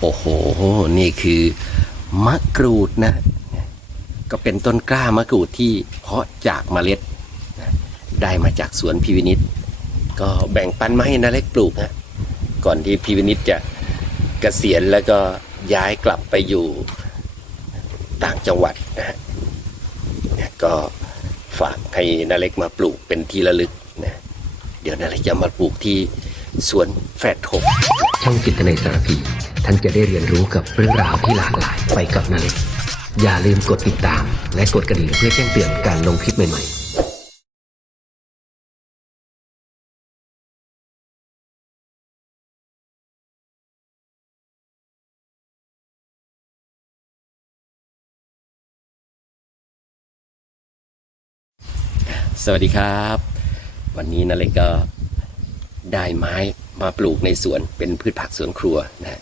โอ้โห นี่คือมะกรูดนะ ก็เป็นต้นกล้ามะกรูดที่เพาะจากเมล็ดนะได้มาจากสวนพีวินิตก็แบ่งปันมาให้นาเล็กปลูกนะก่อนที่พีวินิตจะเกษียณแล้วก็ย้ายกลับไปอยู่ต่างจังหวัดนะฮะก็ฝากให้นาเล็กมาปลูกเป็นที่ระลึกนะเดี๋ยวนาเล็กจะมาปลูกที่สวนแฟดหก ช่องจิตในสารพี ท่านจะได้เรียนรู้กับเรื่องราวที่หลากหลายไปกับนาเล็กอย่าลืมกดติดตาม และกดกระดิ่งเพื่อแจ้งเตือนการลงคลิปใหม่ๆสวัสดีครับ วันนี้นาเล็กก็ ได้ไม้มาปลูกในสวนเป็นพืชผักสวนครัวนะ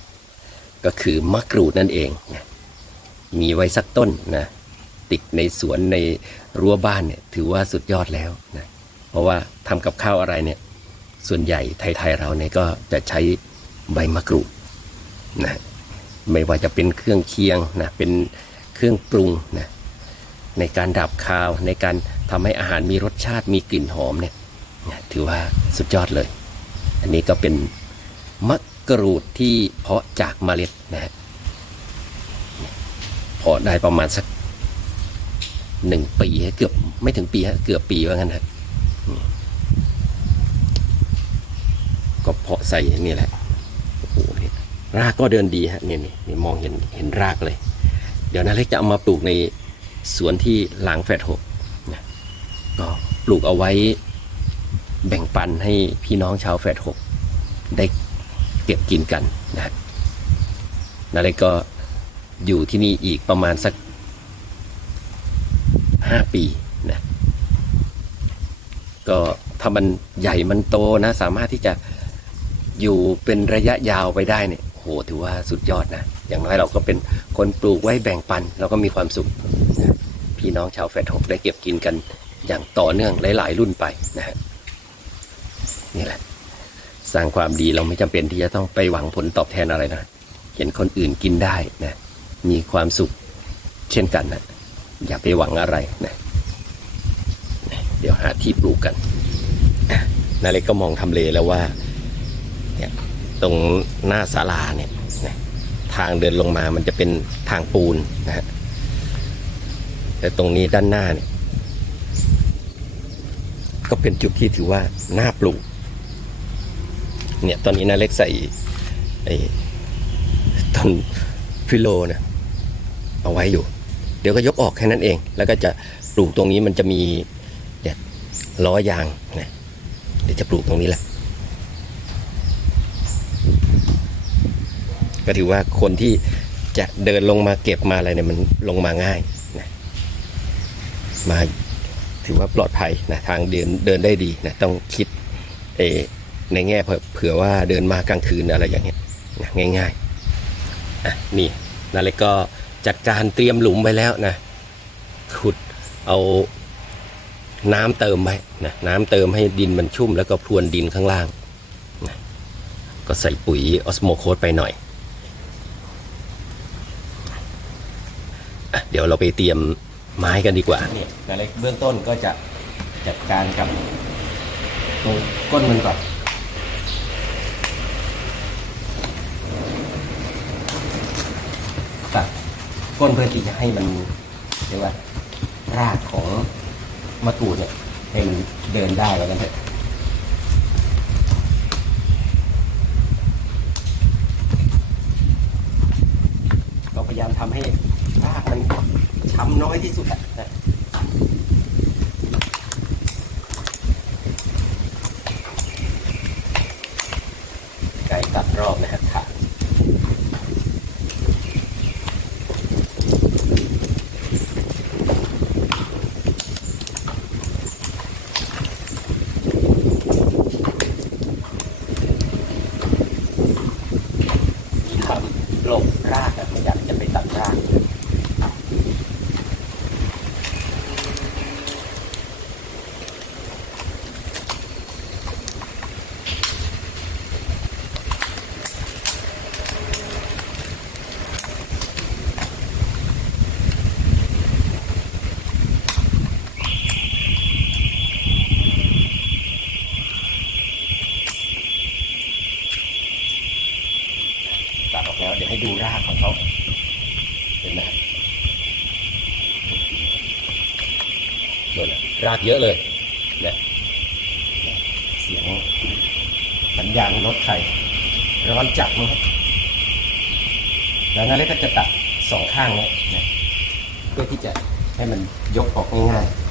ก็คือมะกรูดนั่นเองนะมีไว้สักต้นนะติดในสวนในรั้วบ้านเนี่ยถือว่าสุดยอดแล้วนะเพราะว่าทำกับข้าวอะไรเนี่ยส่วนใหญ่ไทยๆเราเนี่ยก็จะใช้ใบมะกรูดนะไม่ว่าจะเป็นเครื่องเคียงนะเป็นเครื่องปรุงนะในการดับคาวในการทำให้อาหารมีรสชาติมีกลิ่นหอมเนี่ยถือว่าสุดยอดเลย อันนี้ก็เป็นมะกรูดที่เพาะจากเมล็ดนะฮะเพาะได้ประมาณสักหนึ่งปีฮะเกือบไม่ถึงปีฮะเกือบปีว่างั้นฮะก็เพาะใส่นี่แหละโอ้โหนี่รากก็เดินดีฮะนี่นี่นี่มองเห็นเห็นรากเลย เดี๋ยวนาเล็กจะเอามาปลูกในสวนที่หลังแฟดหกนะก็ปลูกเอาไว้ แบ่งปันให้พี่น้องชาวแฟดหกได้เก็บกินกันนะนาเล็กก็อยู่ที่นี่อีกประมาณสักห้าปีนะก็ถ้ามันใหญ่มันโตนะ สามารถที่จะอยู่เป็นระยะยาวไปได้เนี่ยโหถือว่าสุดยอดนะ อย่างน้อยเราก็เป็นคนปลูกไว้แบ่งปัน เราก็มีความสุข พี่น้องชาวแฟดหกได้เก็บกินกันอย่างต่อเนื่องหลาย ๆ รุ่นไปนะฮะ นี่แหละ สร้างความดีเราไม่จำเป็นที่จะต้องไปหวังผลตอบแทนอะไรนะ เห็นคนอื่นกินได้นะ มีความสุขเช่นกันนะอย่าไปหวังอะไรนะเดี๋ยวหาที่ปลูกกันนาเล็กก็มองทำเลแล้วว่าเนี่ยตรงหน้าศาลาเนี่ยนะทางเดินลงมามันจะเป็นทางปูนนะฮะแต่ตรงนี้ด้านหน้าเนี่ยก็เป็นจุดที่ถือว่าน่าปลูก เนี่ยตอนนี้นาเล็กใส่ไอ้ต้นฟิโลนะเอาไว้อยู่ เดี๋ยวก็ยกออกแค่นั้นเอง แล้วก็จะปลูกตรงนี้มันจะมีเนี่ยล้อยางนะเดี๋ยวจะปลูกตรงนี้แหละก็ถือว่าคนที่จะเดินลงมาเก็บมาอะไรเนี่ยมันลงมาง่ายนะมาถือว่าปลอดภัยนะทางเดินเดินได้ดีนะต้องคิดเออ ในแง่เผื่อว่าเดินมากลางคืนอะไรอย่างเงี้ยนะง่ายๆอะนี่นาเล็กก็จัดการเตรียมหลุมไว้แล้วนะขุดเอาน้ำเติมไว้นะน้ำเติมให้ดินมันชุ่มแล้วก็พรวนดินข้างล่างนะก็ใส่ปุ๋ยออสโมโคสไปหน่อยเดี๋ยวเราไปเตรียมไม้กันดีกว่าเนี่ยนาเล็กเบื้องต้นก็จะจัดการกับตรงก้นมันก่อนตัด ก้นเพื่อที่จะให้มันเรียกว่ารากของมะกรูดเนี่ยให้มันเดินได้แล้วกันเถอะเราพยายามทำให้รากมันช้ำน้อยที่สุดนะไก่ตัดรอบนะครับค่ะทำหลบรากอะพยายามจะไปตัดราก น เดี๋ยวให้ดูรากของเขาเห็นไหมนี่นน่ะ รากเยอะเลยนะเสียงสัญญาณรถไฟร้อนจัดมั้งครับแล้วนั่นเล็กก็จะตัดสองข้างเนี่ยเพื่อที่จะให้มันยกออกง่ายๆ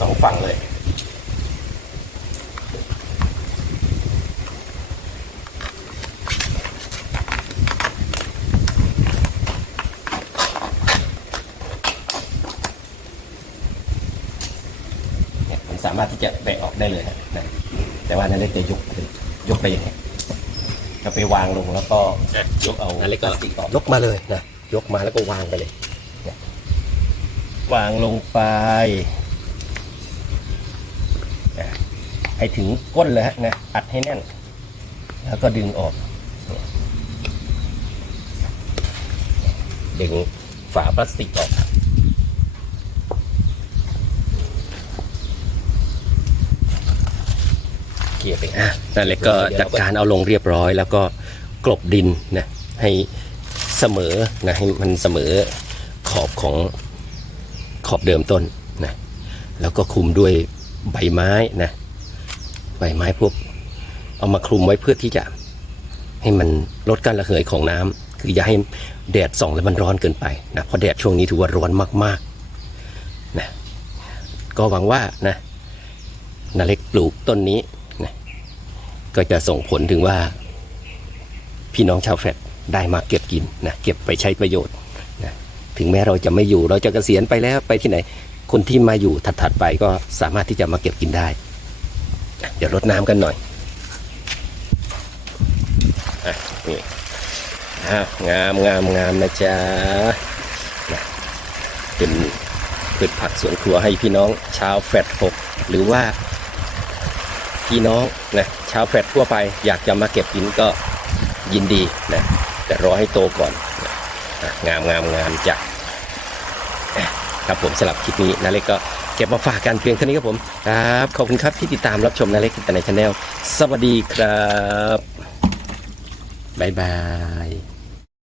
สองฝั่งเลย เนี่ยมันสามารถที่จะแบะออกได้เลยนะนะแต่ว่านั่นเล็กจะยกยกไปอย่างนี้ก็ไปวางลงแล้วก็ยกเอานั่นเล็กก็พาสติออกยกมาเลยนะยกมาแล้วก็วางไปเลยวางลงไปนะให้ถึงก้นเลยฮะนะอัดให้แน่น แล้วก็ดึงออกดึงฝาพลาสติกออก เคลียร์ไปอะนั่นเล็กก็จัดการเอาลงเรียบร้อย แล้วก็กลบดินนะให้เสมอนะให้มันเสมอขอบของขอบเดิมต้นนะแล้วก็คลุมด้วยใบไม้นะใบไม้พวก เอามาคลุมไว้เพื่อที่จะ ให้มันลดการระเหยของน้ำคืออย่าให้แดดส่องแล้วมันร้อนเกินไปนะเพราะแดดช่วงนี้ถือว่าร้อนมากๆนะก็หวังว่านะนาเล็กปลูกต้นนี้นะ ก็จะส่งผลถึงว่า พี่น้องชาวแฟลตได้มาเก็บกินนะเก็บไปใช้ประโยชน์นะถึงแม้เราจะไม่อยู่เราจะเกษียณไปแล้วไปที่ไหน คนที่มาอยู่ถัดๆไปก็สามารถที่จะมาเก็บกินได้ เดี๋ยวรดน้ำกันหน่อยอะนี่งามงามงามนะจ๊ะเป็นพืชผักสวนครัวให้พี่น้องชาวแฟลตหกหรือว่า พี่น้องนะชาวแฟลตทั่วไปอยากจะมาเก็บกินก็ยินดีนะแต่รอให้โตก่อนนะงามงามงามจ้ะครับผมสำหรับคลิปนี้นาเล็กก็เก็บมาฝากกันเพียงเท่านี้ครับผมครับ ขอบคุณครับที่ติดตามรับชมนาเล็กแต่ในชาแนลสวัสดีครับ บ๊ายบาย